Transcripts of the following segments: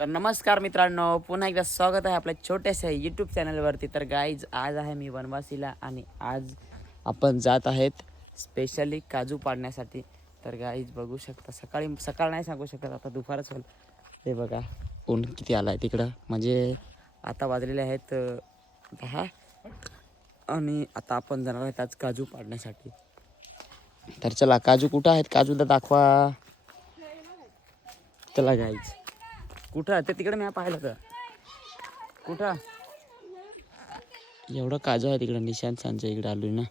तर नमस्कार मित्रांनो, पुन्हा एकदा स्वागत आहे आपल्या छोट्याशा यूट्यूब चॅनलवरती. तर गाईज आज आहे मी वनवासीला आणि आज आपण जात आहेत स्पेशली काजू पाडण्यासाठी. तर गाईज बघू शकता, सकाळ नाही सांगू शकत, आता दुपारच होईल. ते बघा ऊन किती आला आहे तिकडं, म्हणजे आता वाजलेले आहेत 10 आणि आता आपण जाणार आहेत आज काजू पाडण्यासाठी. तर चला, काजू कुठं आहेत काजूला दाखवा. चला गाईज, कुठं ते तिकडे मी पाहिलं तर कुठं एवढं काजू आहे तिकडे. निशांत सांच्या इकडे आलोय ना.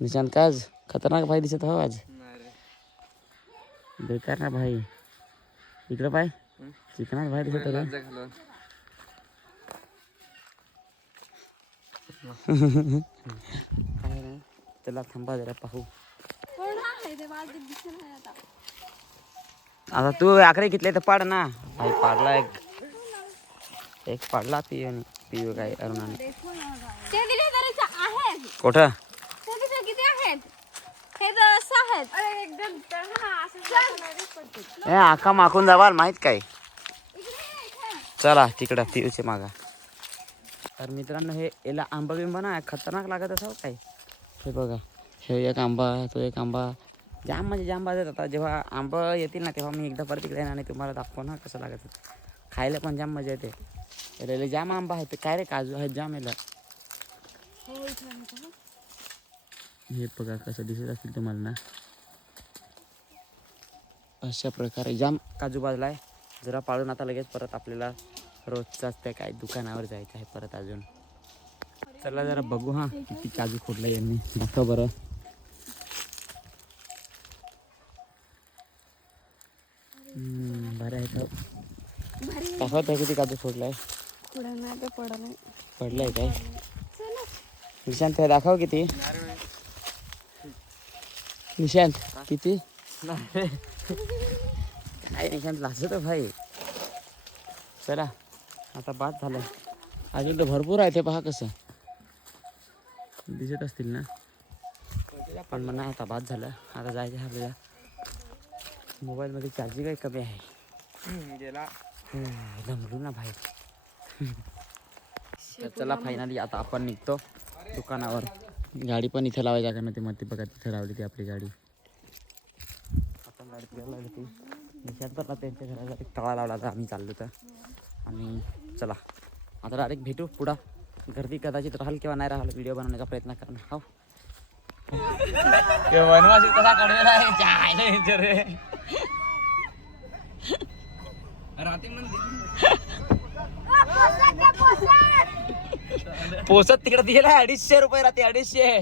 निशांत काज खतरनाक भाई दिसत हो आज. बेकार ना भाई, इकडं पाय चिकनाच भाई दिसत रे. काय नाही, चला थांबा जरा पाहू. आता तू आकडे घेतले तर पाड ना भाई. पाडला एक पाडला पिऊ काय अरुणाने. कुठं आखा माखून जावाल माहित काय. चला तिकडं पिऊचे मागा. तर मित्रांनो, हे याला आंबा बिंबा ना खतरनाक लागत असावं काय. हे बघा, हे एक आंबा, तो एक आंबा, जाम म्हणजे जाम बाजत. आता जेव्हा आंबा येतील ना तेव्हा मी एकदा परत तिकडे येणार आणि तुम्हाला दाखव ना कसं लागत. खायला पण जाम मजा येते. रेले जाम आंबा आहे. ते काय रे काजू आहेत जाम याला. हे बघा कसं दिसत असेल तुम्हाला ना. अशा प्रकारे जाम काजू बाजला आहे. जरा पाळून आता लगेच परत आपल्याला रोजचाच त्या काय दुकानावर जायचं आहे परत अजून. चला जरा बघू हा किती काजू खोडला यांनी. दाखव बरं. बरं आहे. दाखवत आहे किती काजू फोडलाय. पडलाय काय निशांत, ते दाखव किती. निशांत किती काय निशांत लाजत भाई. चला आता बाद झालं, अजून तर भरपूर आहे. ते पहा कसं दिसत असतील ना. पण म्हणा आता बाद झालं. आता जायचं आहे आपल्याला. मोबाईलमध्ये चार्जिंग काही कमी आहे. जमलो ना भाई. तर चला फायनली आता आपण निघतो दुकानावर. गाडी पण इथे लावायची का ना. ते मध्ये बघा तिथे लावली ती आपली गाडी. आपण गाडी तिथे लावली ती निशांत पण त्यांच्या घराला एक तळा लावला तर आम्ही चाललो तर. आणि चला आता डायरेक्ट भेटू पुढं. गर्दी कदाचित राहाल किंवा नाही राहाल, व्हिडिओ बनवण्याचा प्रयत्न करणार. हो वनवासी कसा कडवेला आहे रे. पोसत तिकडे दिला 250 रुपये राहते. 250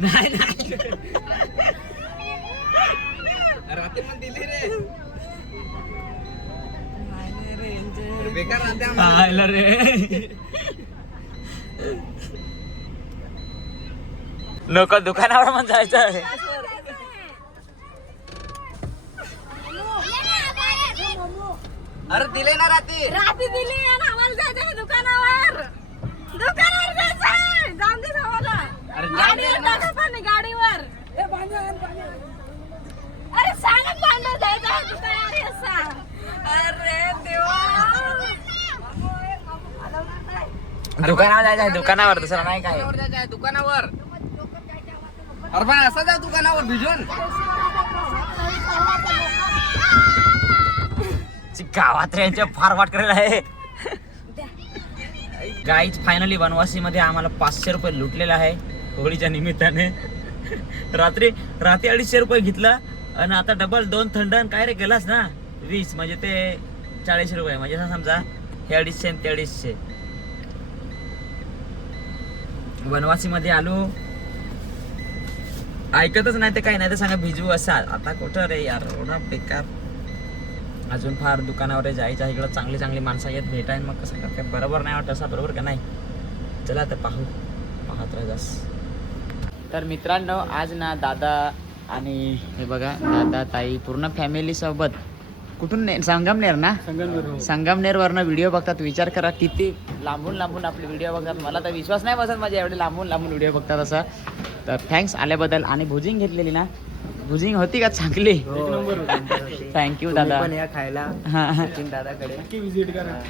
नाही राहते पण दिली रे. बेकार रे. नको दुकानावर पण जायचं आहे. अरे दिले ना रात्री दिली आणि आम्हाला जायचं आहे दुकानावर. जायचं आहे. जाऊन दे आम्हाला. गाडीवर अरे सांगत भांडण जायचं आहे दुकानावर. अरे देवा, दुकानावर जायचं आहे. दुकानावर दुसरा नाही काय. जायचं आहे दुकानावर. अरे पण असं जा दुकानावर भिजून. गावात यांच्या फार वाट करायला आहे. गाईज फायनली वनवासी मध्ये आम्हाला 500 रुपये लुटलेला आहे होळीच्या निमित्ताने. रात्री 250 रुपये घेतला आणि आता डबल 2 थंड काय रे गेलास ना 20, म्हणजे ते 40 रुपये. म्हणजे असं समजा हे 250 आणि ते 250. वनवासी मध्ये आलो, ऐकतच नाही ते काही नाही तर सांगा भिजू असा. आता कुठं रे यार, एवढा बेकार. अजून फार दुकानावर जायचं आहे. इकडं चांगली चांगली माणसं येत भेटाय. मग कसं काय बरोबर नाही वाटत असं, बरोबर का नाही. चला तर पाहत राहास. तर मित्रांनो, आज ना दादा आणि हे बघा दादा ताई पूर्ण फॅमिली सोबत कुठून संगमनेर ना. संगमनेरवरनं व्हिडिओ बघतात. विचार करा किती लांबून लांबून आपले व्हिडिओ बघतात. मला तर विश्वास नाही बसत माझ्या एवढे लांबून लांबून व्हिडिओ बघतात असा. तर थँक्स आल्याबद्दल. आणि भुजिंग घेतलेली ना, भुजिंग होती का चांगली? थँक्यू दादा. पण या खायला हां सचिन दादाकडे नक्की विजिट करा.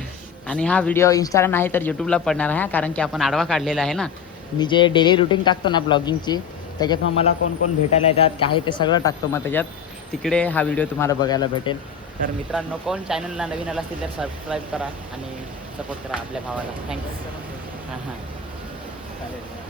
आणि हा व्हिडिओ इंस्टाला नाही तर यूट्यूबला पडणार आहे, कारण की आपण आडवा काढलेला आहे ना. मी जे डेली रुटीन टाकतो ना ब्लॉगिंगची, त्याच्यात मग मला कोण कोण भेटायला येतात काय ते सगळं टाकतो. मग त्याच्यात तिकडे हा व्हिडिओ तुम्हाला बघायला भेटेल. तर मित्रांनो, कोण चॅनलला नवीन आला असतील तर सबस्क्राईब करा आणि सपोर्ट करा आपल्या भावाला. थँक्स. हां हां चालेल.